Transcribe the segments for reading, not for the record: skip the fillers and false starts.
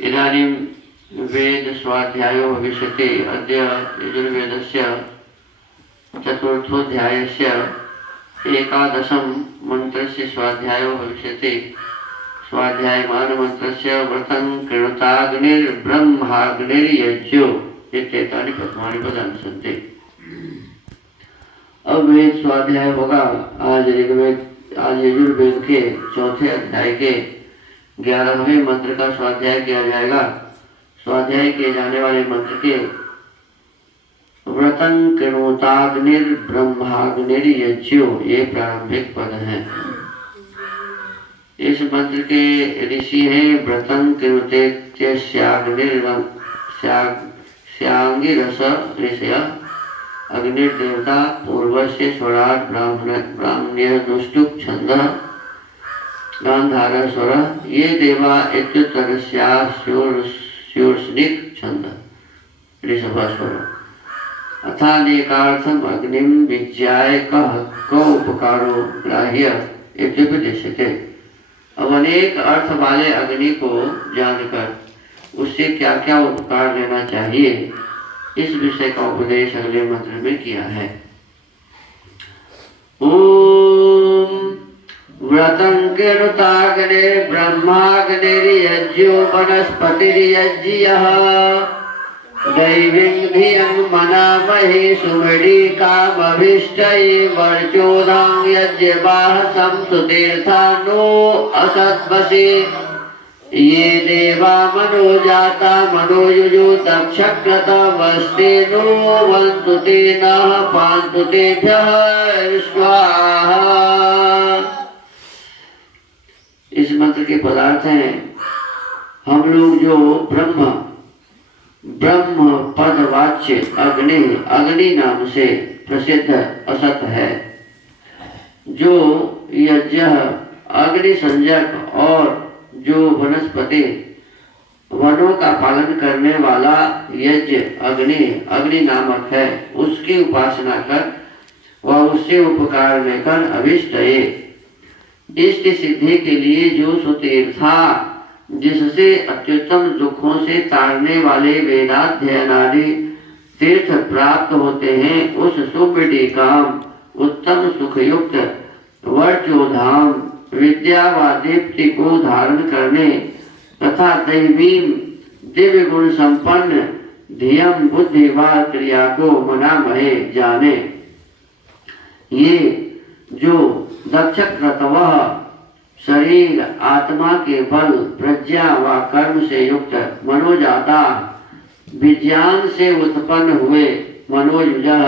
इदानीं वेद स्वाध्यायो भविष्यति। अद्य यजुर्वेदस्य चतुर्थोऽध्यायस्य 11 मन्त्रस्य स्वाध्यायो भविष्यति। स्वाध्यायमानमन्त्रस्य व्रतं कृणुताग्निर्ब्रह्माग्निर्यज्ञो इत्येतानि प्रथमानि पदानि सन्ति। अब वेद स्वाध्याय होगा। आज यजुर्वेद के चौथे अध्याय के 11वें मंत्र का स्वाध्याय किया जाएगा। स्वाध्याय किए जाने वाले मंत्र के व्रतं कृणुताग्निर्ब्रह्माग्निर्यज्ञो ये प्रारंभिक पद हैं। इस मंत्र के ऋषि हैं व्रतं कृणुतेत्याग्निर्स्यांगिरस ऋषय। अग्निर्देवता पूर्वस्य स्वराट ब्राह्मण्यनुष्टुप छंदः गांधार स्वर ये देवा इत्युत्तरस्यास्योर्स्निक छंद ऋषभा स्वर। अथानेकार्थम अग्निम विज्ञाय कः को उपकारो ग्राह्य इत्युपदिश्यते। अब अनेक अर्थ वाले अग्नि को जानकर उससे क्या क्या उपकार लेना चाहिए, इस विषय का उपदेश अगले मंत्र में किया है। ओम व्रतं कृणुताग्निर्ब्रह्माग्निर्यज्ञो वनस्पतिर्यज्ञः दैवीं धियं मनामहे सुमृळीकामभीष्टये वर्चोदं यज्ञवाह संसुतीर्था नो असद्वसे ये देवा मनोजाता मनोयुजो दक्षक्रतवस्ते नो वन्तु ते नः पान्तु तेभ्यः स्वाहा। इस मंत्र के पदार्थ हैं हम लोग जो ब्रह्म पदवाच्य अग्नि नाम से प्रसिद्ध असत है, जो यज्ञ अग्नि संजक और जो वनस्पति वनों का पालन करने वाला यज्ञ अग्नि नामक है, उसकी उपासना कर व उससे उपकार लेकर अभिष्टये इष्ट सिद्धि के लिए जो सुतीर्था जिससे अत्युत्तम दुखों से तारने वाले वेदाध्ययनादि तीर्थ प्राप्त होते हैं, उस सुमृढ़ी काम उत्तम सुखयुक्त वर्चोधाम विद्या व दीप्ति को धारण करने तथा दैवी दिव्य गुण संपन्न धियम बुद्धि व क्रिया को मनामहे जाने। ये जो दक्षक्रतवः शरीर आत्मा के बल प्रज्ञा व कर्म से युक्त मनोजाता विज्ञान से उत्पन्न हुए मनोयुजः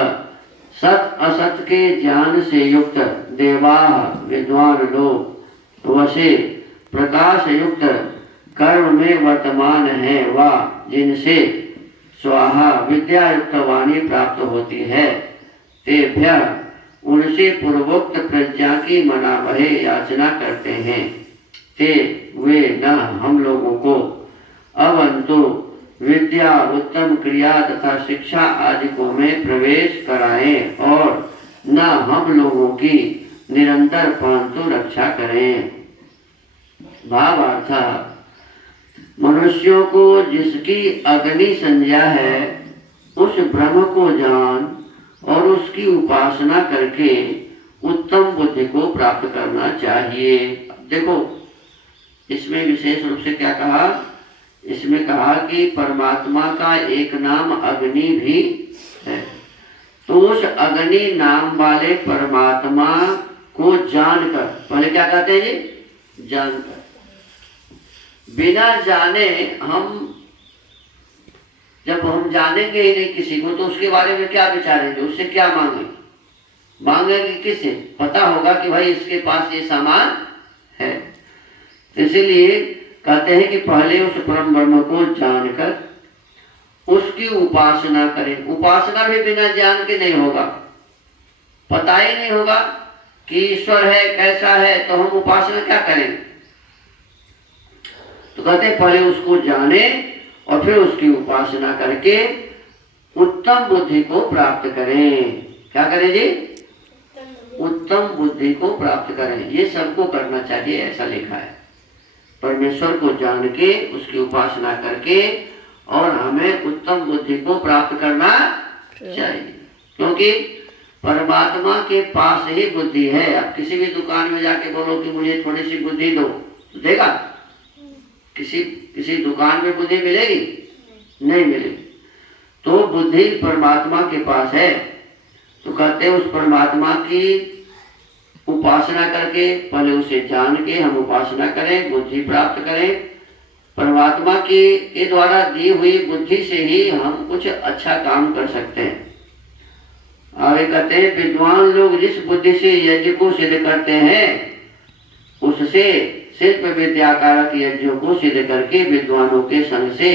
सत असत के ज्ञान से युक्त देवाः विद्वान लोग वसे प्रकाश युक्त कर्म में वर्तमान है व जिनसे स्वाहा विद्या युक्त वाणी प्राप्त होती है, तेभ्य उनसे पूर्वोक्त प्रज्ञा की मनामहे याचना करते हैं। ते वे न हम लोगों को अवंतु विद्या उत्तम क्रिया तथा शिक्षा आदि को में प्रवेश कराएं और न हम लोगों की निरंतर पांतु रक्षा करें। भावार्थ मनुष्यों को जिसकी अग्नि संज्ञा है उस ब्रह्म को जान और उसकी उपासना करके उत्तम बुद्धि को प्राप्त करना चाहिए। देखो इसमें विशेष रूप से क्या कहा, इसमें कहा कि परमात्मा का एक नाम अग्नि भी है, तो उस अग्नि नाम वाले परमात्मा को जानकर, पहले क्या कहते हैं जी, जानकर। बिना जाने जब हम जानेंगे ही नहीं किसी को, तो उसके बारे में क्या विचारेंगे, उससे क्या मांगेंगे किससे? पता होगा कि भाई इसके पास ये सामान है। इसीलिए कहते हैं कि पहले उस परम ब्रह्म को जानकर उसकी उपासना करें। उपासना भी बिना ज्ञान के नहीं होगा, पता ही नहीं होगा कि ईश्वर है कैसा है, तो हम उपासना क्या करेंगे? तो कहते हैं पहले उसको जाने और फिर उसकी उपासना करके उत्तम बुद्धि को प्राप्त करें। क्या करें जी? उत्तम बुद्धि को प्राप्त करें। ये सबको करना चाहिए, ऐसा लिखा है। परमेश्वर को जान के उसकी उपासना करके और हमें उत्तम बुद्धि को प्राप्त करना चाहिए, क्योंकि परमात्मा के पास ही बुद्धि है। अब किसी भी दुकान में जाके बोलो कि मुझे थोड़ी सी बुद्धि दो, तो देगा? किसी दुकान में बुद्धि मिलेगी? नहीं मिलेगी। तो बुद्धि परमात्मा के पास है। तो कहते हैं उस परमात्मा की उपासना करके, पहले उसे जान के हम उपासना करें, बुद्धि प्राप्त करें। परमात्मा के द्वारा दी हुई बुद्धि से ही हम कुछ अच्छा काम कर सकते हैं। आगे कहते हैं विद्वान लोग जिस बुद्धि से यज्ञ को सिद्ध करते हैं उससे शिल्प विद्याकारक यज्ञों को सिद्ध करके विद्वानों के संग से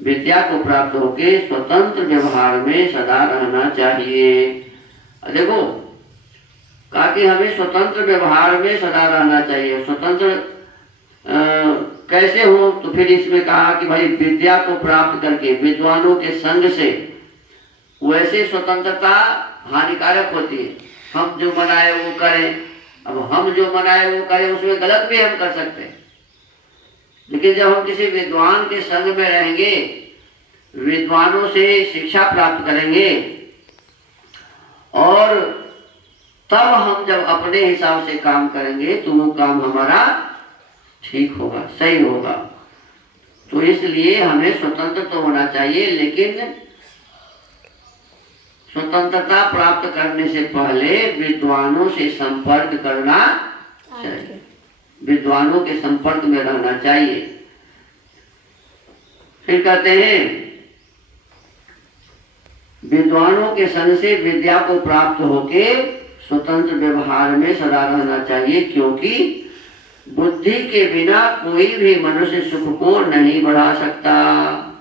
विद्या को प्राप्त होके स्वतंत्र व्यवहार में सदा रहना चाहिए। देखो कहा कि हमें स्वतंत्र व्यवहार में सदा रहना चाहिए। स्वतंत्र कैसे हो? तो फिर इसमें कहा कि भाई विद्या को प्राप्त करके विद्वानों के संग से। वैसे स्वतंत्रता हानिकारक होती है, हम जो मनाए वो करें। अब हम जो मनाए वो करें उसमें गलत भी हम कर सकते हैं, लेकिन जब हम किसी विद्वान के संग में रहेंगे, विद्वानों से शिक्षा प्राप्त करेंगे और तब हम जब अपने हिसाब से काम करेंगे तो वो काम हमारा ठीक होगा, सही होगा। तो इसलिए हमें स्वतंत्र तो होना चाहिए, लेकिन स्वतंत्रता प्राप्त करने से पहले विद्वानों से संपर्क करना चाहिए, विद्वानों के संपर्क में रहना चाहिए। फिर कहते हैं विद्वानों के संग से विद्या को प्राप्त होके स्वतंत्र व्यवहार में सदा रहना चाहिए, क्योंकि बुद्धि के बिना कोई भी मनुष्य सुख को नहीं बढ़ा सकता।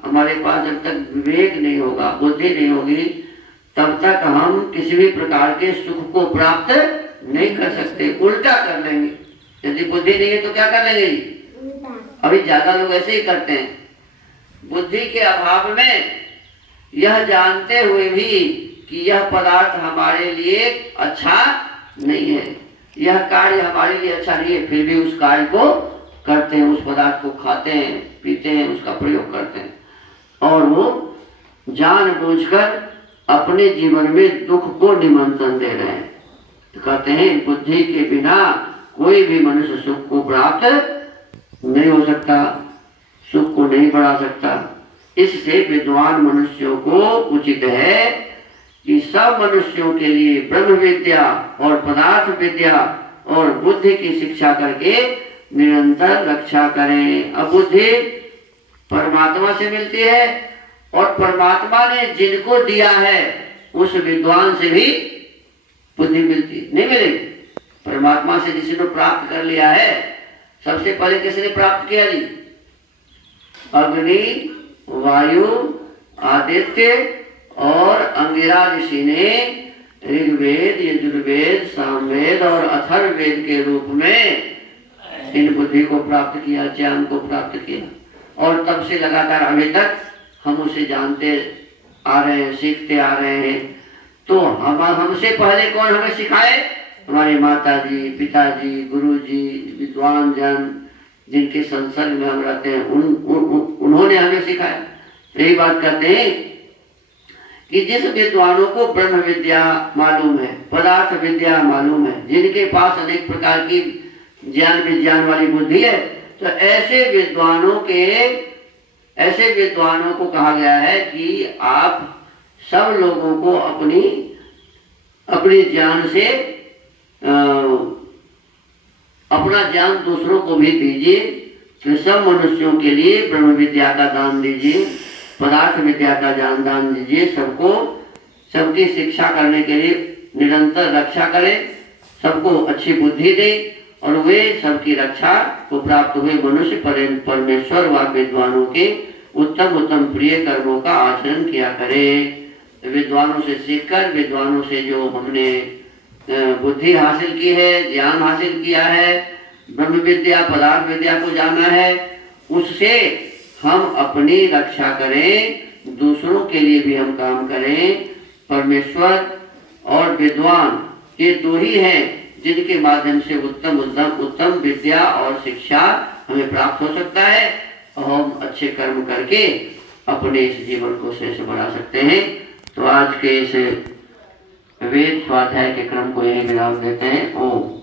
हमारे पास जब तक विवेक नहीं होगा, बुद्धि नहीं होगी, तब तक हम किसी भी प्रकार के सुख को प्राप्त नहीं कर सकते, उल्टा कर लेंगे। यदि बुद्धि नहीं है तो क्या कर लेंगे? अभी ज्यादा लोग ऐसे ही करते हैं, बुद्धि के अभाव में यह जानते हुए भी कि यह पदार्थ हमारे लिए अच्छा नहीं है, यह कार्य हमारे लिए अच्छा नहीं है, फिर भी उस कार्य को करते हैं, उस पदार्थ को खाते हैं, पीते हैं, उसका प्रयोग करते हैं, और वो जानबूझकर अपने जीवन में दुख को निमंत्रण दे रहे हैं। तो कहते हैं बुद्धि के बिना कोई भी मनुष्य सुख को प्राप्त नहीं हो सकता, सुख को नहीं बढ़ा सकता। इससे विद्वान मनुष्यों को उचित है कि सब मनुष्यों के लिए ब्रह्म विद्या और पदार्थ विद्या और बुद्धि की शिक्षा करके निरंतर रक्षा करें। अब बुद्धि परमात्मा से मिलती है और परमात्मा ने जिनको दिया है उस विद्वान से भी बुद्धि मिलती नहीं मिलेगी। परमात्मा से जिसने प्राप्त कर लिया है, सबसे पहले किसने प्राप्त किया जी? अग्नि, वायु, आदित्य और अंगिरा ऋषि ने ऋग्वेद, यजुर्वेद, सामवेद और अथर्ववेद के रूप में इन बुद्धि को प्राप्त किया, ज्ञान को प्राप्त किया, और तब से लगातार अभी तक हम उसे जानते आ रहे हैं, सीखते आ रहे हैं। तो हमसे पहले कौन हमें सिखाए? हमारे माता जी, पिताजी, गुरु जी, विद्वान जन जिनके संसर्ग में हम रहते हैं, उन्होंने हमें सिखाया। यही बात कहते हैं कि जिस विद्वानों को ब्रह्म विद्या मालूम है, पदार्थ विद्या मालूम है, जिनके पास अनेक प्रकार की ज्ञान विज्ञान वाली बुद्धि है, तो ऐसे विद्वानों को कहा गया है कि आप सब लोगों को अपने ज्ञान से अपना ज्ञान दूसरों को भी दीजिए। तो सब मनुष्यों के लिए ब्रह्म विद्या का दान दीजिए, पदार्थ विद्या का दान दीजिए, सबकी शिक्षा करने के लिए निरंतर रक्षा करें, सबको अच्छी बुद्धि दें और वे सबकी रक्षा को प्राप्त हुए मनुष्य परमेश्वर व विद्वानों के उत्तम प्रिय कर्मों का आचरण किया करें। विद्वानों से सीखकर, विद्वानों से जो हमने बुद्धि हासिल की है, ज्ञान हासिल किया है, ब्रह्म विद्या, पदार्थ विद्या को जाना है, उससे हम अपनी रक्षा करें, दूसरों के लिए भी हम काम करें। परमेश्वर और विद्वान ये दो ही हैं जिनके माध्यम से उत्तम विद्या और शिक्षा हमें प्राप्त हो सकता है और हम अच्छे कर्म करके अपने इस जीवन को श्रेष्ठ बना सकते हैं। तो आज के इस वेद स्वाध्याय के क्रम को यही विराम देते हैं। ओम